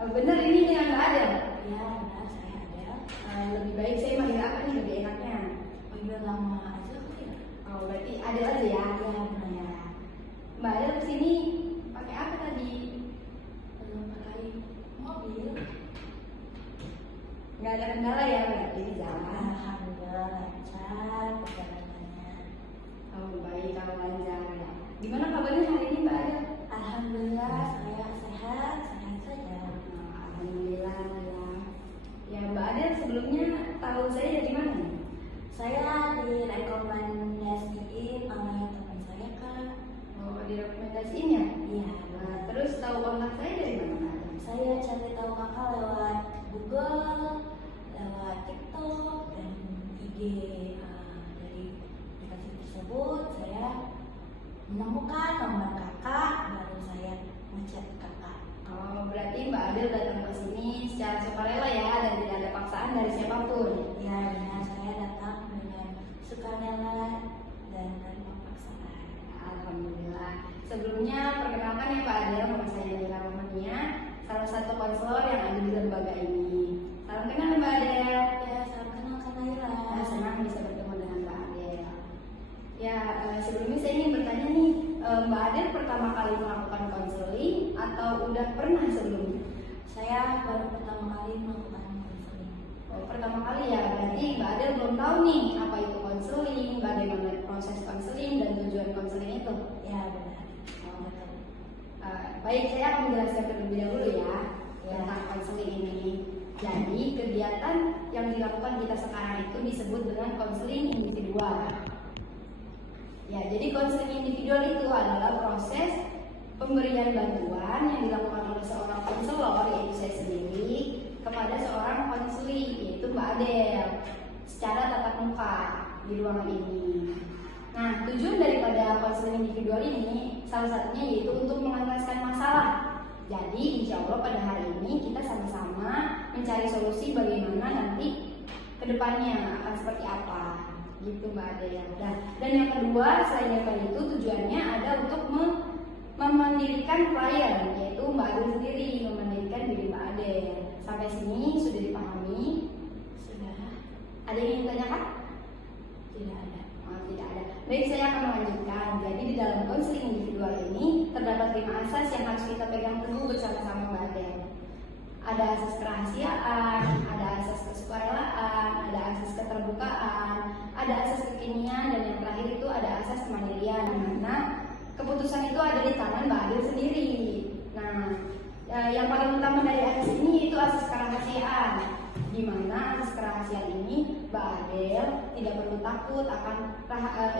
Bener ini dengan Mbak Adel? Iya, benar, saya Adel. Lebih baik saya manggil apa nih lebih enaknya? Panggil nama aja kok ya? Oh, berarti Adel aja ya? Iya, benar. Ya. Mbak Adel kesini pakai apa tadi? Belum pakai mobil. Nggak ada kendala ya berarti di jalan? Alhamdulillah lancar perjalanannya. Oh, baik kalau lancar ya. Gimana kabarnya hari ini Mbak Adel? Alhamdulillah saya sehat saja. Alhamdulillah ya. Ya Mbak Adel sebelumnya tahu saya dari mana? Saya direkomendasiin oleh teman saya Kak. Oh, direkomendasiin ya? Iya. Terus tahu kontak saya dari mana Mbak Adel? Saya cari tahu kakak lewat Google, lewat TikTok dan IG. Dari aplikasi tersebut saya menemukan nomor kakak, baru saya ngechat kakak. Oh, berarti Mbak Adel datang ke sini secara sukarela ya dan tidak ada paksaan dari siapapun. Ya, benar, saya datang dengan sukarela dan tanpa paksaan. Alhamdulillah. Sebelumnya perkenalkan ya Pak Adel, nama saya Nila Rohmania, salah satu konselor yang ada di lembaga ini. Salam kenal Mbak Adel. Ya, salam kenal Kak Naila. Senang bisa bertemu dengan Mbak Adel. Ya, sebelumnya saya ingin bertanya nih, Mbak Adel pertama kali melakukan konseling atau udah pernah sebelumnya? Saya baru pertama kali melakukan konseling. Oh, pertama kali ya, berarti Mbak Adel belum tahu nih apa itu konseling, bagaimana proses konseling dan tujuan konseling itu. Ya, benar. Baik, saya akan menjelaskan terlebih dahulu ya tentang konseling ini. Jadi kegiatan yang dilakukan kita sekarang itu disebut dengan konseling individual. Ya, jadi konseling individual itu adalah proses pemberian bantuan yang dilakukan oleh seorang konselor, yaitu saya sendiri, kepada seorang konseli, yaitu Mbak Adel, secara tatap muka di ruangan ini. Nah, tujuan daripada konseling individual ini salah satunya yaitu untuk mengentaskan masalah. Jadi, insya Allah pada hari ini kita sama-sama mencari solusi bagaimana nanti kedepannya akan seperti apa. Gitu Mbak Adel. Dan yang kedua, selain daripada itu tujuannya ada untuk memandirikan klien, yaitu Mbak Adel sendiri memandirikan diri Mbak Adel. Sampai sini sudah dipahami? Sudah. Ada yang ingin ditanyakan? Tidak ada. Tidak ada. Baik, saya akan melanjutkan. Jadi di dalam konseling individual ini terdapat 5 asas yang harus kita pegang teguh bersama-sama Mbak Adel. Ada asas kerahasiaan, ada asas kesukarelaan, ada asas keterbukaan, ada asas kekinian, dan yang terakhir itu ada asas kemandirian, di mana keputusan itu ada di tangan Mbak Adel sendiri. Nah, yang paling utama dari asas ini itu asas kerahasiaan, di mana asas kerahasiaan ini Mbak Adel tidak perlu takut akan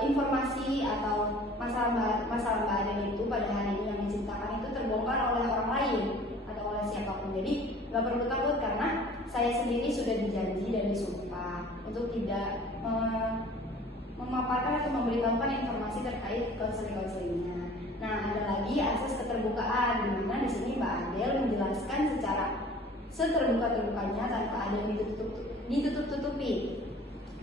informasi atau masalah Mbak Adel itu pada hari ini yang diceritakan itu terbongkar oleh orang lain atau oleh siapapun. Jadi nggak perlu takut karena saya sendiri sudah dijanji dan disumpah untuk tidak memaparkan atau memberitahukan informasi terkait konseling-konselingnya. Nah, ada lagi asas keterbukaan, di mana di sini Mbak Adel menjelaskan secara seterbuka-terbukanya tanpa ada yang ditutup-tutupi.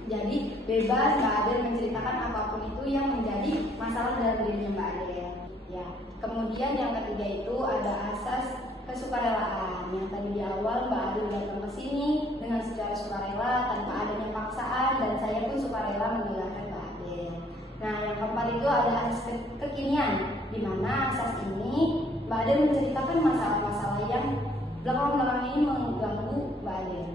Jadi bebas Mbak Adel menceritakan apapun itu yang menjadi masalah dalam dirinya Mbak Adel. Ya. Kemudian yang ketiga itu ada asas kesukarelaan. Yang tadi di awal Mbak Adel datang ke sini dengan secara sukarela tanpa adanya paksaan, dan saya pun sukarela menjelaskan Mbak Adel. Nah, yang keempat itu ada asas kekinian, di mana asas ini Mbak Adel menceritakan masalah-masalah yang belakang-belakang ini mengganggu Mbak Adel.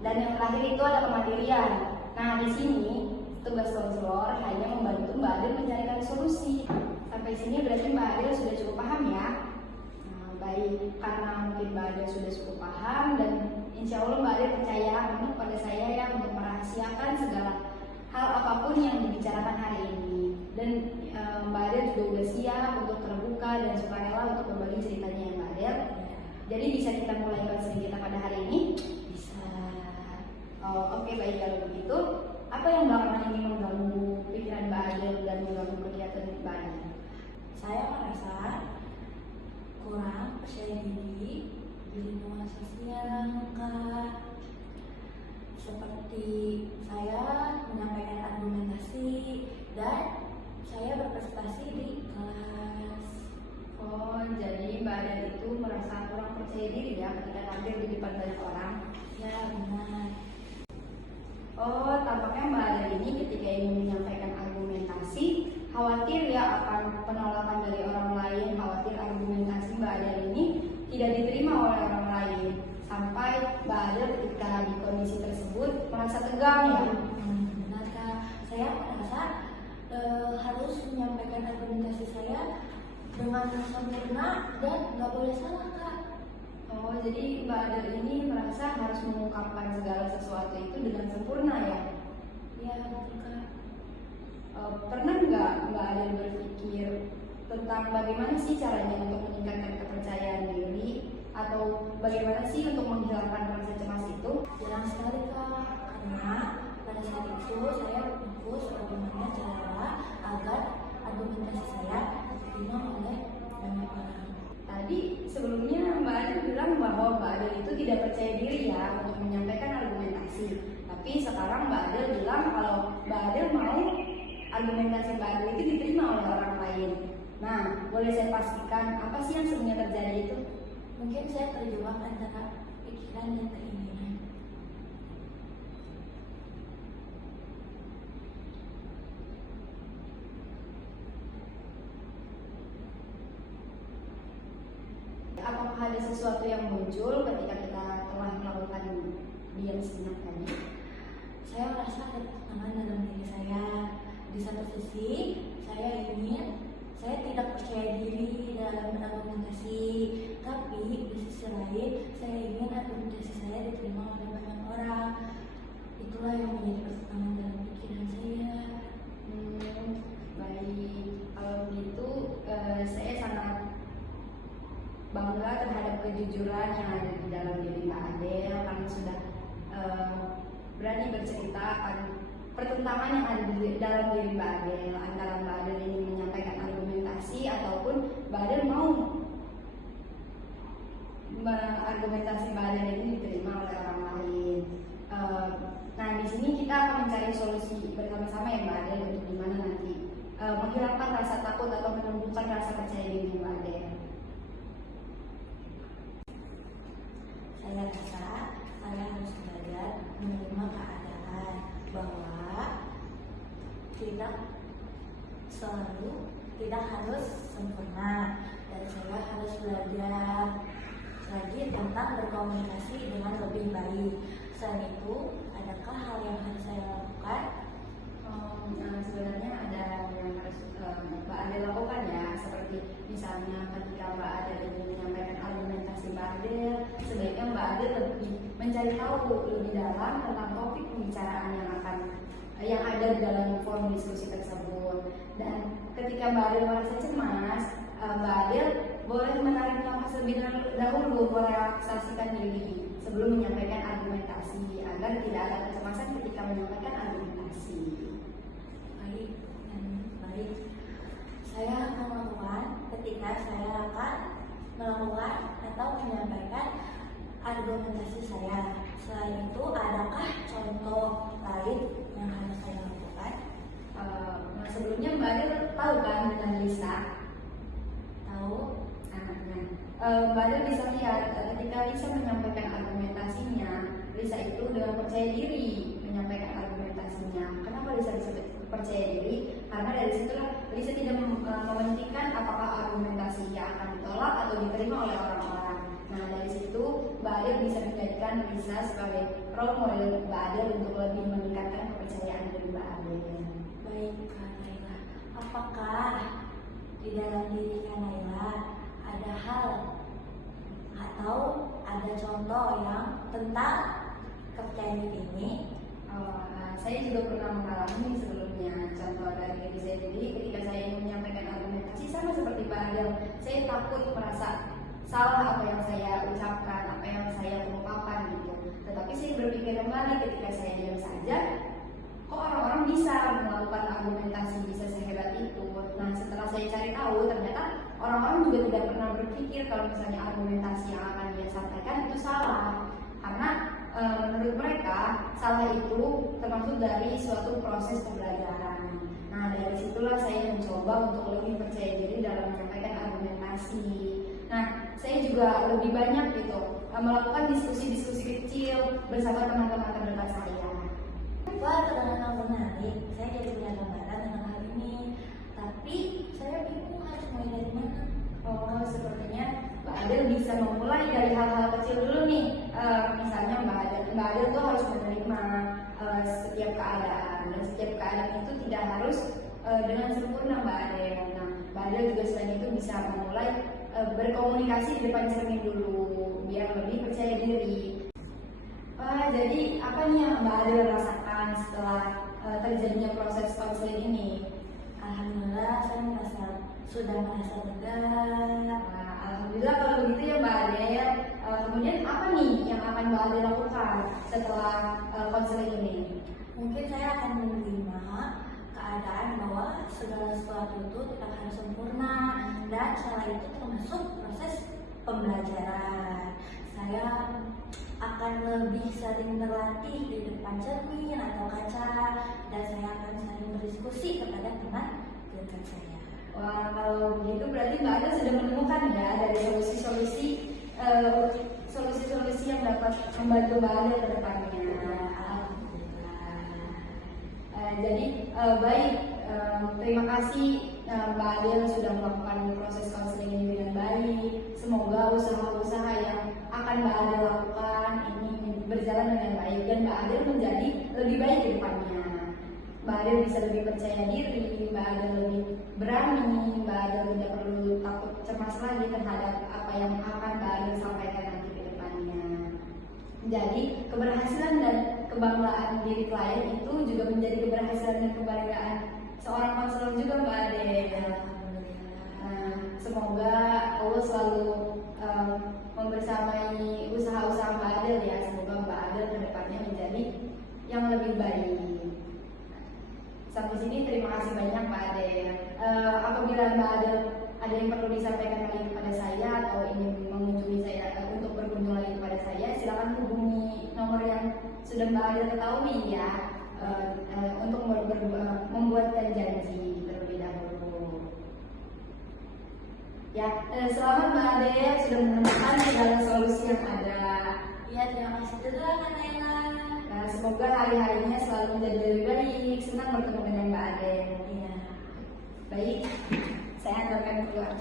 Dan yang terakhir itu ada kemandirian. Nah, di sini tugas konselor hanya membantu Mbak Adel mencarikan solusi. Sampai sini berarti Mbak Adel sudah cukup paham ya. Nah, baik, karena mungkin Mbak Adel sudah cukup paham dan insya Allah Mbak Adel percaya penuh pada saya ya untuk merahasiakan segala hal apapun yang dibicarakan hari ini. Dan Mbak Adel juga sudah siap untuk terbuka dan sukarela untuk berbagi ceritanya ya Mbak Adel. Jadi bisa kita mulai konseling kita pada hari ini? Bisa. Oke, baik, kalau begitu apa yang belakangan ini mengganggu pikiran Mbak Adel dan mengganggu kegiatan Mbak Adel? Saya merasa kurang percaya diri di lingkungan sosial, Kak. Seperti saya menyampaikan argumentasi dan saya berprestasi di kelas. Oh, jadi Mbak Adel itu merasa kurang percaya diri ya ketika tampil di depan banyak orang. Ya, benar. Oh, tampaknya Mbak Adel ini ketika ingin menyampaikan argumentasi, khawatir ya akan penolakan dari orang lain, khawatir argumentasi Mbak Adel ini tidak diterima oleh orang lain. Sampai Mbak Adel ketika di kondisi tersebut merasa tegang ya. Benar Kak, saya merasa harus menyampaikan argumentasi saya dengan sempurna dan nggak boleh salah Kak. Oh, jadi Mbak Adel ini merasa harus mengungkapkan segala sesuatu itu dengan sempurna ya? Ya, betul Kak. Pernah nggak Mbak Adel berpikir tentang bagaimana sih caranya untuk meningkatkan kepercayaan diri atau bagaimana sih untuk menghilangkan rasa cemas itu? Jarang sekali Kak, karena pada saat itu saya fokus bagaimana cara agar argumentasi saya diterima oleh banyak orang. Tadi sebelumnya Mbak Adel bilang bahwa Mbak Adel itu tidak percaya diri ya untuk menyampaikan argumentasi. Tapi sekarang Mbak Adel bilang kalau Mbak Adel mau argumentasi Mbak Adel itu diterima oleh orang lain. Nah, boleh saya pastikan apa sih yang sebenarnya terjadi itu? Mungkin saya terjebak antara pikiran dan keinginan. Apakah ada sesuatu yang muncul ketika kita telah melakukan diam sejenak tadi? Saya merasa ada tekanan dalam diri saya. Di satu sisi, saya tidak percaya diri dalam berargumentasi, tapi di sisi lain, saya ingin argumentasi saya diterima oleh banyak orang. Itulah yang menjadi tekanan dalam pikiran saya. Baik, kalau begitu saya sangat bangga terhadap kejujuran yang ada di dalam diri Mbak Adel karena sudah berani bercerita akan pertentangan yang ada di dalam diri Mbak Adel antara Mbak Adel ingin menyampaikan argumentasi ataupun Mbak Adel mau argumentasi Mbak Adel ini diterima oleh orang lain. Nah, di sini kita akan mencari solusi bersama-sama ya Mbak Adel untuk gimana nanti menghilangkan rasa takut atau menumbuhkan rasa percaya diri Mbak Adel. Saya rasa saya harus belajar menerima keadaan bahwa tidak harus sempurna, dan saya harus belajar lagi tentang berkomunikasi dengan lebih baik. Selain itu, adakah hal yang harus saya lakukan? Sebenarnya ada yang harus Mbak Adel lakukan ya, seperti misalnya ketika Mbak Adel ingin menyampaikan argumentasi Mbak Adel, sebaiknya Mbak Adel lebih mencari tahu lebih dalam tentang topik pembicaraan yang ada di dalam forum diskusi tersebut. Dan ketika Mbak Adel merasa cemas, Mbak Adel boleh menarik nafas lebih dahulu, merelaksasikan diri sebelum menyampaikan argumentasi agar tidak ada kecemasan ketika menyampaikan argumentasi. Baik. Saya akan melakukan ketika saya akan melakukan atau menyampaikan argumentasi saya. Selain itu, adakah contoh lain yang harus saya lakukan? Sebelumnya Mbak Adel tahu kan dengan Lisa? Tahu? Mbak Adel bisa lihat ketika Lisa menyampaikan argumentasinya, Lisa itu dengan percaya diri menyampaikan argumentasinya. Kenapa Lisa bisa percaya diri? Karena dari situlah Lisa tidak mementingkan apakah argumentasinya akan ditolak atau diterima oleh orang-orang. Nah, dari situ Mbak Adel bisa menjadikan Lisa sebagai role model Mbak Adel untuk lebih meningkatkan kepercayaan diri Mbak Adel. Baik, Kak Naila. Apakah di dalam diri Kak Naila ada hal atau ada contoh yang tentang kepercayaan diri ini? Saya juga pernah mengalami sebelumnya contoh dari diri saya sendiri ketika saya ingin menyampaikan argumentasi sama seperti Mbak Adel. Saya takut merasa salah apa yang saya ucapkan, apa yang saya ungkapkan gitu. Tetapi saya berpikir kembali ketika saya diam saja, kok orang-orang bisa melakukan argumentasi bisa sehebat itu. Nah, setelah saya cari tahu ternyata orang-orang juga tidak pernah berpikir kalau misalnya argumentasi yang akan dia sampaikan itu salah. Karena menurut mereka salah itu termasuk dari suatu proses pembelajaran. Nah, dari situlah saya mencoba untuk lebih percaya diri dalam menyampaikan argumentasi. Nah, saya juga lebih banyak gitu melakukan diskusi-diskusi kecil bersama teman-teman terdekat saya. Wah, terdengar menarik. Saya jadi punya gambaran tentang hal ini. Tapi saya bingung harus mulai dari mana. Oh, sepertinya Mbak Adel bisa memulai dari hal-hal kecil dulu nih. Misalnya Mbak Adel tuh harus menerima setiap keadaan, dan setiap keadaan itu tidak harus dengan sempurna Mbak Adel. Nah, Mbak Adel juga selain itu bisa memulai berkomunikasi di depan cermin dulu, biar lebih percaya diri. Jadi apa nih yang Mbak Adel rasakan setelah terjadinya proses konseling ini? Alhamdulillah, saya sudah merasa lega. Alhamdulillah kalau begitu ya Mbak Adel. Kemudian apa nih yang akan Mbak Adel lakukan setelah konseling ini? Mungkin saya akan menerima keadaan bahwa segala sesuatu itu tidak harus sempurna, dan setelah itu termasuk proses pembelajaran. Saya akan lebih sering berlatih di depan cermin atau kaca, dan saya akan sering berdiskusi kepada teman dekat saya. Wah, kalau begitu berarti Mbak Adel sudah menemukan ya dari solusi-solusi yang dapat membantu Mbak Adel ke depannya. Jadi baik, terima kasih Mbak Adel sudah melakukan proses konseling ini dengan baik. Semoga usaha-usaha yang akan Mbak Adel lakukan ini berjalan dengan baik dan Mbak Adel menjadi lebih baik ke depannya. Mbak Adel bisa lebih percaya diri, Mbak Adel lebih berani, Mbak Adel tidak perlu takut cemas lagi terhadap apa yang akan Mbak Adel sampaikan nanti ke depannya. Jadi keberhasilan dan kebanggaan diri klien itu juga menjadi keberhasilan dan kebanggaan seorang konselor juga Mbak Adel. Nah, semoga Allah selalu membersamai usaha-usaha Mbak Adel ya. Semoga Mbak Adel ke depannya menjadi yang lebih baik. Sampai sini terima kasih banyak Mbak Adel. Apabila Mbak Adel ada yang perlu disampaikan lagi kepada saya atau ingin mengunjungi saya untuk berkunjung lagi kepada saya, silakan hubungi nomor yang sudah Mbak Adel ketahui ya, untuk membuatkan janji terlebih dahulu. Ya, selamat Mbak Adel sudah menemukan segala solusi yang ada. Ya, terima kasih juga Kak Naila. Nah, semoga hari-harinya selalu menjadi lebih baik. Senang bertemu dengan Mbak Adel. Iya. Baik, saya antarkan keluar.